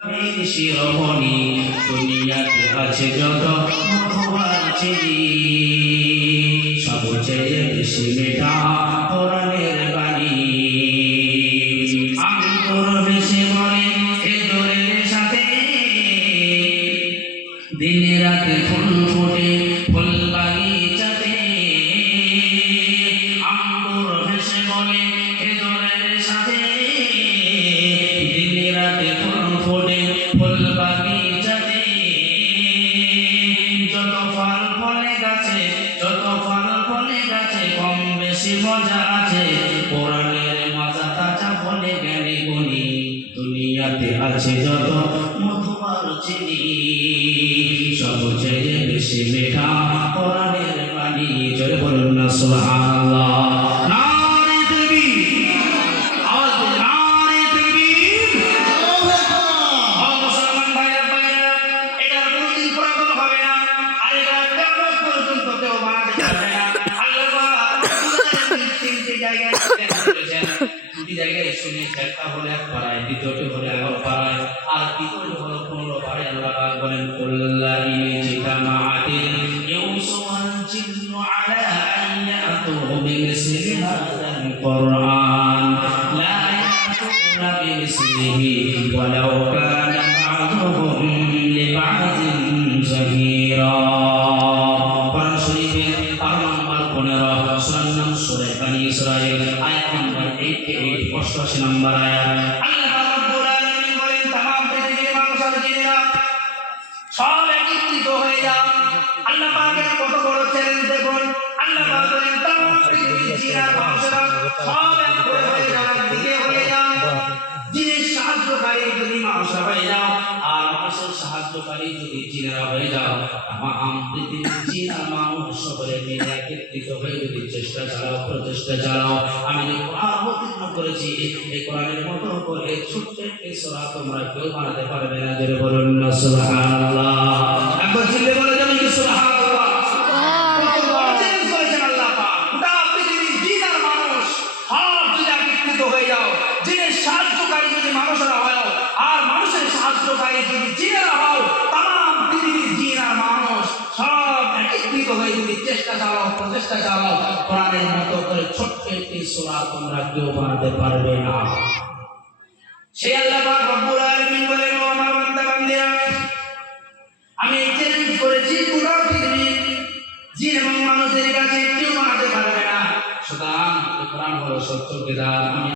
শিরোমণি দুনিয়াতে আছে যত মধুর চিনি সবচেয়ে বেশি মেঠা কোরআনের বাণী আঙ্গুর বেশি বলে খেজুরের সাথে দিনে রাতে ফুল ফোটে ফুল বাগিচাতে আঙ্গুর বেশি বলে খেজুরের সাথে দিনে রাতে ফুল ফোটে ফুল বাগিচাতে যত ফল ফলে গাছে কম বেশি মজা আছে কোরআনের মজা তাজা ফলে জ্ঞানী গুণী দুনিয়াতে আছে যত মধুর চিনি সবচেয়ে বেশি মেঠা কোরআনের বাণী জোরে বলুন না সুবহানাল্লাহ নারে তাকবীর আওয়াজ দিন নারে তাকবীর আল্লাহু মুসলমান ভাইরা এটা কোনদিন পুরাতন হবে না আর এটা কিয়ামত পর্যন্ত কেউ বানাতে পারবে না তিনটি জায়গায় বলেছেন দুটি জায়গায় শুনে একটা হলো এক পাড়ায় দ্বিতীয়টি হলো 11 পাড়ায় আর তৃতীয়টি হলো 15 পাড়ায় আল্লাহ পাক বলেন কুল্লাহি জিতামাআতিল ইনসু ওয়াল জিন্নু আলা আন ইয়াতু বিমিসলি হাযাল কুরআন লা ইয়াতুনা বিমিসলিহি ওয়ালাউ কানা বা'দুহুম লিবা'দিন যাহীরা কোরআন শরীফের 12 নম্বর 15 সূরার নাম সূরা বনী ইসরাঈল আয়াত নম্বর 88 88 নম্বর আয়াত আল্লাহ রাব্বুল আলামিন বলেন तमाम পৃথিবীর মানুষ আর জিনেরা সব একত্রিত হয়ে যাও আল্লাহ পাকের কত বড় চ্যালেঞ্জ দেখুন আল্লাহ পাক বলেন तमाम পৃথিবীর জিনেরা মানুষরা সব এক হয়ে যাও দিকে হয়ে যাও জিনের সাহায্যকারী যদি মানুষরা হয়ে যাও আর মানুষের সাহায্যকারী যদি জিনেরা হয়ে যাও तमाम পৃথিবীর জিন আর মানুষ সবাই মিলে একত্রিত হয়ে যদি প্রচেষ্টা চালাও আমি যে কোরআন অবতীর্ণ করেছি এই কোরআনের মতো করে ছোট্ট একটি সূরা তোমরা কেউ বানাতে পারবে না জোরে বলুন না সুবহানাল্লাহ একবার চিল্লে বলে যাবেন কি সুবহানাল্লাহ সুবহানাল্লাহ চ্যালেঞ্জ করেছেন আল্লাহ পাক গোটা পৃথিবীর জিন আর মানুষ সব যদি একত্রিত হয়ে যাও জিনের সাহায্যকারী যদি মানুষরা হয় আর মানুষের সাহায্যকারী যদি জিনেরা হও तमाम পৃথিবীর জিন আর মানুষ সব একত্রিত হয়ে যদি প্রচেষ্টা চালাও কোরআনের মতো করে ছোট্ট একটি সূরা তোমরা কেউ বানাতে পারবে না সেই আল্লাহ পাক রব্বুল আলামিন বলেন ও আমার বান্দা বান্দিরা আমি এই চ্যালেঞ্জ করেছি গোটা পৃথিবীর জিন এবং মানুষের কাছে কেউ বানাতে পারবে না সুতরাং কোরআন হলো সত্য কিতাব।